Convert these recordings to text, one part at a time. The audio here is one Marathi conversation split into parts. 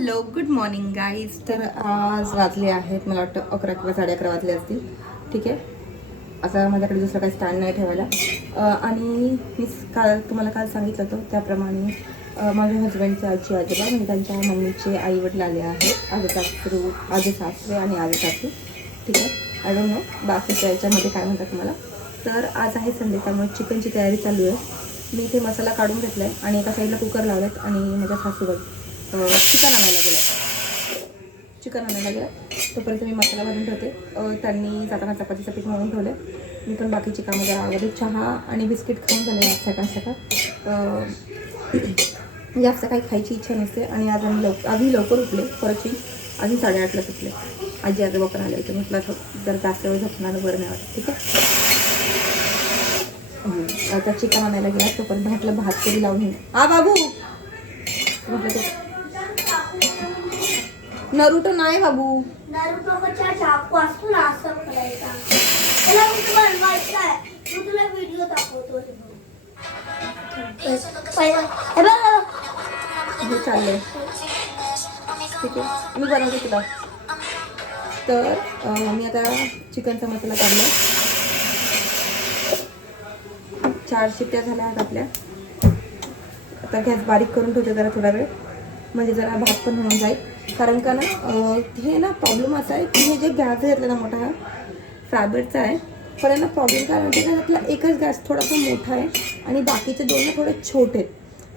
Hello good morning guys. तर आज वाजले आहेत मला वाटतं 11 किंवा 11:30 वाजले असतील. ठीक आहे, आता माझ्याकडे दुसरं काही स्टँड नाही ठेवायला. आणि मी तुम्हाला काल सांगितलं होतं त्याप्रमाणे माझ्या हजबंडचे आजी आजोबा म्हणजे त्यांच्या मम्मीचे आई वडील आले आहेत. आजी सासरे आणि आजी सासू. ठीक आहे, आय डोंट नो बाकीच्या याच्यामध्ये काय म्हणतात मला. तर आज आहे संडे, त्यामुळे चिकनची तयारी चालू आहे. मी इथे मसाला काढून घेतला आहे आणि एका साईडला कुकर लावलेत आणि माझ्या सासूबाई चिकन आणायला गेला. तोपर्यंत मी मसाला भरून ठेवते. त्यांनी जाताना चपातीचं पीठ मळून ठेवलं. मी पण बाकीची कामं जरा आवडली. चहा आणि बिस्किट खाऊन झाले आज सकाळ. जास्त काही खायची इच्छा नसते आणि आज आम्ही लवकर उठले. परतची आधी 8:30ला उठले. आजी आजोबा पण आले होते. म्हटलं जर जास्त वेळ झोपणार बरं नाही वाटत. ठीक आहे, आता चिकन आणायला गेला. तोपर्यंत म्हटलं भात तरी लावून येईल. बाबू म्हटलं ते नरुटो नाही बाबू. नरुटोचा चाकू असतो ना असं करायचा. त्याला मी बनवायचं आहे. मी तुला व्हिडिओ दाखवतो. हे चाललंय. ठीक आहे, मी बनवते तुला. तर मी आता चिकनचा मसाला काढला. 4 शिट्ट्या झाल्या आहेत आपल्या. आता गॅस बारीक करून ठेवते जरा थोडा वेळ, म्हणजे जरा भात पण होऊन जाईल. कारण का ना हे ना प्रॉब्लेम असा आहे की हे जे गॅस घेतलं ना मोठा हा फॅब्रिकचा आहे. पण ना प्रॉब्लेम काय म्हणते का त्यातला एकच गॅस थोडासा मोठा आहे आणि बाकीचे दोन ना थोडे छोटे आहेत.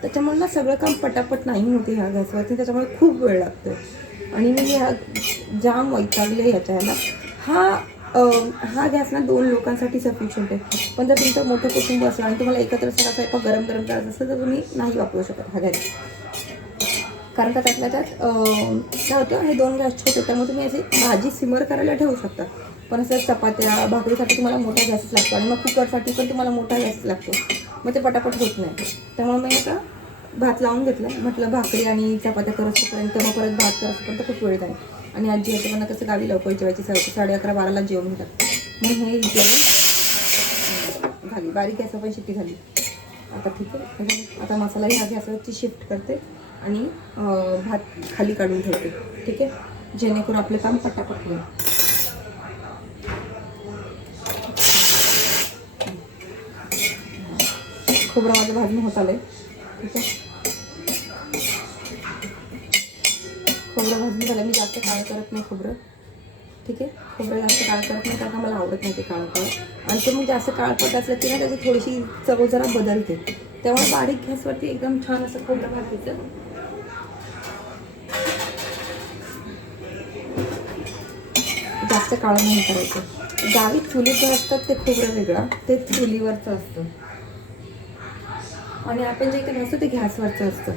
त्याच्यामुळे ना सगळं काम पटापट नाही होते ह्या गॅसवरती. त्याच्यामुळे खूप वेळ लागतो आणि मी ह्या जाम वैतागले ह्याच्याला. हा गॅस ना 2 लोकांसाठी सफिशियंट आहे. पण जर तुमचं मोठं कुटुंब असेल आणि तुम्हाला एकत्र सगळा स्वयंपाक गरम करायचं असेल तर तुम्ही नाही वापरू शकत हा गॅस. कारण का त्यातल्या त्यात काय होतं, हे 2 गॅस छोटे, त्यामुळे तुम्ही अशी भाजी सिमर करायला ठेवू शकता. पण असं चपात्या भाकरीसाठी तुम्हाला मोठा गॅसच लागतो आणि मग कुकरसाठी पण तुम्हाला मोठा गॅस लागतो. मग ते पटापट होत नाही. त्यामुळे मी आता भात लावून घेतलं. म्हटलं भाकरी आणि चपात्या करतपर्यंत मग परत भात करतपर्यंत खूप वेळ जाईल. आणि आजी आजोबांना कसं गावी लवकर जेवायची सवय, 11:30-12ला जेवण घेतात. मग हे इथे झाली बारीक गॅसवर पण शिट्टी झाली. आता ठीक आहे, आता मसालाही ह्या गॅसवरची शिफ्ट करते आणि भात खाली काढून ठेवते. ठीक आहे, जेणेकरून आपलं काम पटापट होईल. खोबरं माझं भाजून होत आलंय. ठीक आहे, खोबरं भाजून झालं. मी जास्त काळं करत नाही खोबरं. ठीक आहे, खोबरं जास्त काळं करत नाही कारण मला आवडत नाही ते काळं. आणि ते मग जास्त काळपट असलं की ना त्याची थोडीशी चव जरा बदलते. त्यामुळे बारीक गॅसवरती एकदम छान असं खोबरं भाजायचं. जास्त काळं नाही करायचं. गावी चुलीचं असतात ते खोबरं वेगळं, ते चुलीवरचं असतं आणि आपण जे काही असतं ते गॅसवरचं असतं.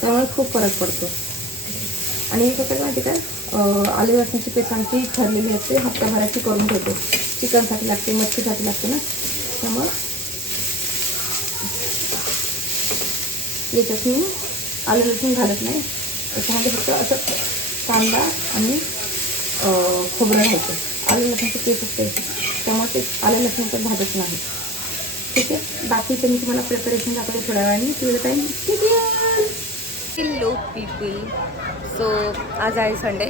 त्यामुळे खूप फरक पडतो. आणि हे कसं माहिती काय, आले लसणाची पेस्ट आमची ठरलेली असते. हप्ताभराची करून ठेवतो. चिकनसाठी लागते, मच्छीसाठी लागते ना. त्यामुळं याच्यात मी आलं लसूण घालत नाही. त्याच्यामध्ये फक्त असं कांदा आणि खोबरं घालतो. आलं लसणाची पेस्ट असते त्यामुळे ते आलं लसूण तर भाजत नाही. ठीक आहे, बाकीचं मी तुम्हाला प्रिपरेशन दाखवते थोड्या वेळाने. तुझं टाईम हॅलो पीपल. सो आज आहे संडे.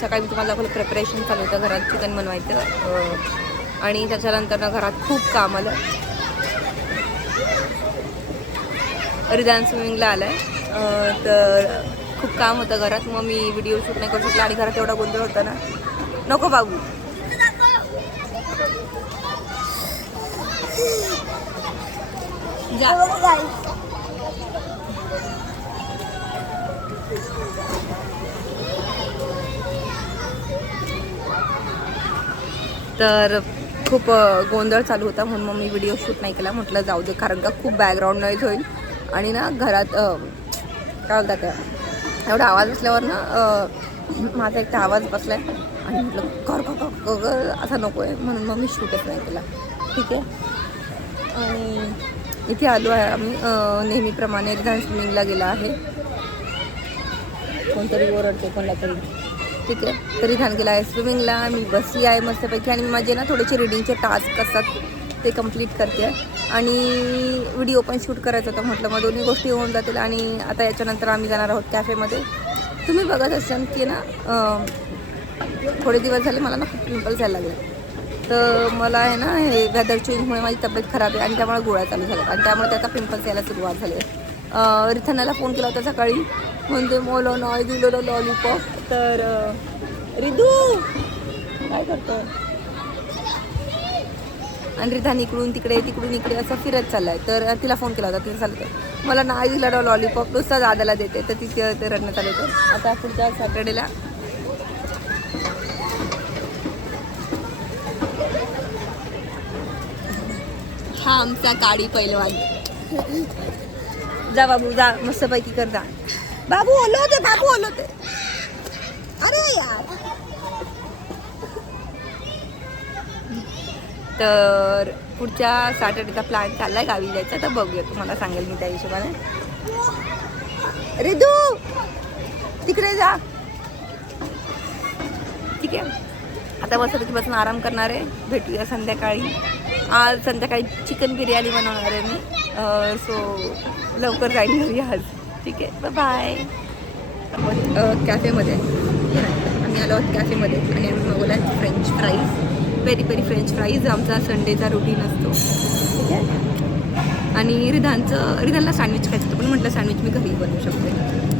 सकाळी मी तुम्हाला दाखवलं प्रिपरेशन चालू होतं घरात चिकन बनवायचं. आणि त्याच्यानंतर ना घरात खूप काम आलं. रिदान स्विमिंगला आला आहे तर खूप काम होतं घरात. मग मी व्हिडिओ शूट नाही करू शकले आणि घरात एवढा गोंधळ होता ना. नको बाबू. तर खूप गोंधळ चालू होता म्हणून मग मी व्हिडिओ शूट नाही केला. म्हटलं जाऊ दे, कारण का खूप बॅकग्राऊंड नॉईज होईल आणि ना घरात काय बोलतात त्या एवढा आवाज असल्यावर ना माझा एक तर आवाज बसला आहे आणि म्हटलं कर असा नको आहे म्हणून मग मी शूटच नाही केला. ठीक आहे, आणि इथे आलो आहे आम्ही नेहमीप्रमाणे. रिदान स्विमिंगला गेला आहे. कोणतरी ओरडते कोणला तरी. ठीक आहे, तरी रिदान गेला आहे स्विमिंगला. मी बसली आहे मस्तपैकी आणि माझे ना थोडेसे रीडिंगचे टास्क असतात ते कंप्लीट करते आणि व्हिडिओ पण शूट करायचा होता. म्हटलं मग दोन्ही गोष्टी होऊन जातील. आणि आता याच्यानंतर आम्ही जाणार आहोत कॅफेमध्ये. तुम्ही बघत असाल की ना थोडे दिवस झाले मला ना खूप पिंपल्स यायला लागले. तर मला आहे ना हे वेदर चेंजमुळे माझी तब्येत खराब आहे आणि त्यामुळे गोळ्या चालू झाल्या आणि त्यामुळे त्याचा पिंपल्स यायला सुरुवात झाली आहे. रिथानाला फोन केला होता सकाळी, म्हणते मला नाही दिलं लॉलीपॉप. तर रिदू काय करतो, आणि रिधान इकडून इकडे असं फिरत चाललाय. तर तिला फोन केला होता, तिला सांगितलं मला नाही दिला लॉलीपॉप, नुसता दादाला देते. तर तिथे ते रडण्यात आले. तर आता पुढच्या सॅटर्डेला हा आमचा काडी पैलवान. जा बाबू जा, मस्तपैकी कर जा. बाबू ओलो होते. अरे यार. तर पुढच्या सॅटर्डेचा प्लॅन चाललाय गावी जायचा. तर बघूया, तुम्हाला सांगेल मी त्या हिशोबाने. रिदू तिकडे जा. ठीक आहे, आता बसून आराम करणार आहे. भेटूया संध्याकाळी. आज संध्याकाळी चिकन बिर्याणी बनवणार आहे मी. सो लवकर जाईन घरी आज. ठीक आहे, बाय. कॅफेमध्ये आम्ही आलो आहोत कॅफेमध्ये आणि आम्ही मागवला French fries, peri peri French fries. आमचा संडेचा रुटीन असतो. ठीक आहे. आणि रिधानला सँडविच खायचं होतं, पण म्हटलं सँडविच मी घरी बनवू शकते.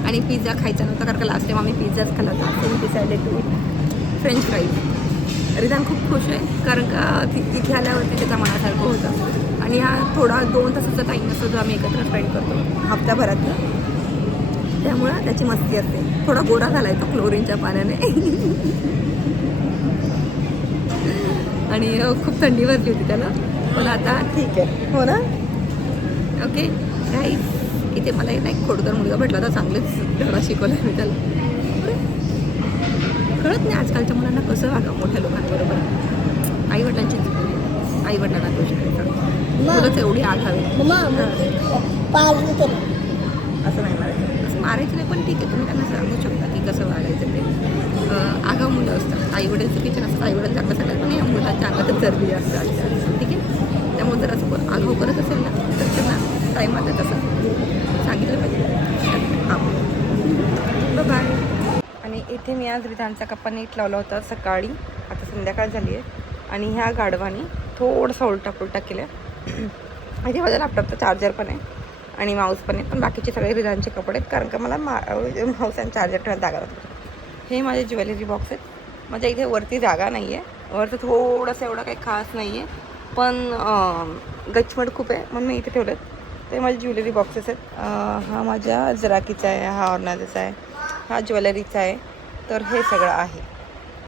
आणि पिझ्झा खायचा नव्हता, कारण का लास्ट टाइम आम्ही पिझ्झाच खाल्ला होता. सो मी decided to eat French fries. Ridhaan खूप खुश आहे, कारण का तिथे आल्यावरती त्याच्या मनासारखं होतं. आणि हा थोडा 2 तासाचा टाईम असतो जो आम्ही एकत्र स्पेंड करतो हप्त्याभरातला. त्यामुळं त्याची मस्ती असते. थोडा गोडा झालाय तो क्लोरीनच्या पाण्याने. आणि खूप थंडी वाजली होती त्याला, पण आता ठीक आहे. हो ना. ओके गाईज, इथे मला एक खोडकर मुलगा भेटला होता. चांगलेच धडा शिकवला मी त्याला. कळत नाही आजकालच्या मुलांना कसं वागावं मोठ्या लोकांबरोबर. आईवडिलांना दोष द्यायचा. मुलंच एवढी आघावी. असं नाही मारायचं, असं मारायचं नाही. पण ठीक आहे, तुम्ही त्यांना सांगू शकता की कसं वागायचं ते. आगाव मुलं असतात, आईवडील चुकीचे नसतात. आईवडील चांगलं सांगतात, पण या मुलांच्या अंगातच चरबी जास्त असतात. ठीक आहे, त्यामुळे जर असं आगाव करत असेल ना, तर त्यांना टाईमात तसं सांगितलं पाहिजे. हां, बाय. आणि इथे मी आज रिधानचा कप्पा नीट लावला होता सकाळी. आता संध्याकाळ झाली आहे आणि ह्या गाढवानी थोडंसं उलटा केलं. इथे माझ्या लॅपटॉपचा चार्जर पण आहे आणि माऊस पण आहे, पण बाकीचे सगळे रिधानचे कपडे आहेत, कारण का मला माऊस आणि चार्जर ठेवायला जागा राहतो. हे माझे ज्वेलरी बॉक्स आहेत. माझ्या इथे वरती जागा नाही आहे, वरचं थोडंसं एवढं काही खास नाही आहे, पण गचमट खूप आहे म्हणून मी इथे ठेवलं. ते माझे ज्वेलरी बॉक्सेस आहेत. हा माझ्या जराकीचा आहे, हा ऑर्नाचा आहे, हा ज्वेलरीचा आहे. तर हे सगळं आहे.